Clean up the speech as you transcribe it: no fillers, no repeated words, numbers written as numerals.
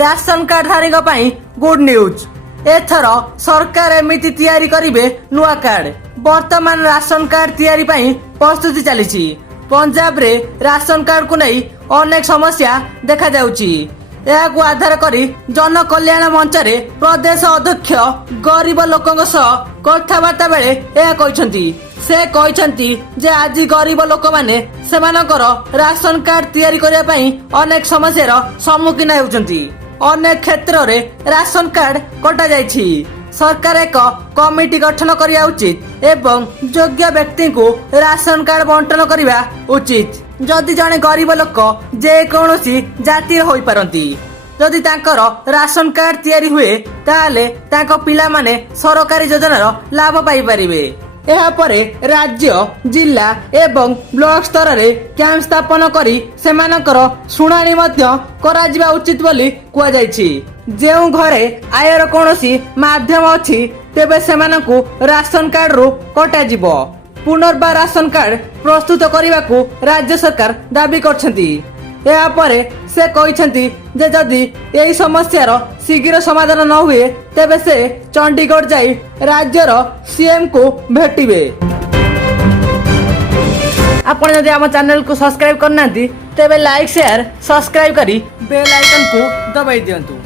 Ration card धारी good news. एथर सरकार एमिति तैयारी करिवे नुआ कार्ड। वर्तमान राशन कार्ड तैयारी पई प्रस्तुति चली। पंजाब रे राशन कार्ड को नहीं अनेक समस्या देखा जाउची। एहाकु आधार करी जन कल्याण मंच रे प्रदेश अध्यक्ष गरीब लोकंक सह कथबार्ता बेले एहा कहिसंती। से कहिसंती जे आज गरीब लोक माने सेमानकर राशन कार्ड तैयारी करिया पई अनेक समस्यार सम्मुखीन हेउचंती। अनेक क्षेत्र रे राशन कार्ड कटा जायछि। सरकार एक कमिटी गठन करिया उचित एवं योग्य व्यक्ति को राशन कार्ड बंटन करिवा उचित। जदि जने गरीब लोक जे कौनसी जाति होई पारंती, जदि तांकर राशन कार्ड तैयारी हुए ताले तांको पिला माने सरकारी योजनार लाभ पाई परिबे। एहा परे राज्य जिला एवं ब्लॉक स्तर रे कैंप स्थापन करी सेमानकर सुनानी मध्य करा जिबा उचित बोली कुआ जायछि। जेउ घरे आयर कोनोसी माध्यम अछि तेबे सेमानकु राशन कार्ड रो कटा जिवो। पुनर्बार राशन कार्ड प्रस्तुत करने राज्य सरकार दाबी करछंती। एहा परे से कहिसंती जे जदि एही समस्यार शीघ्र समाधान न हुए तेबे से चंडीगढ़ जाई राज्यर सीएम को भेटिबे। आपण जदि हम चैनल को सब्सक्राइब करनांती तेबे लाइक शेयर सब्सक्राइब करी बेल आइकन को दबाई दियंतु।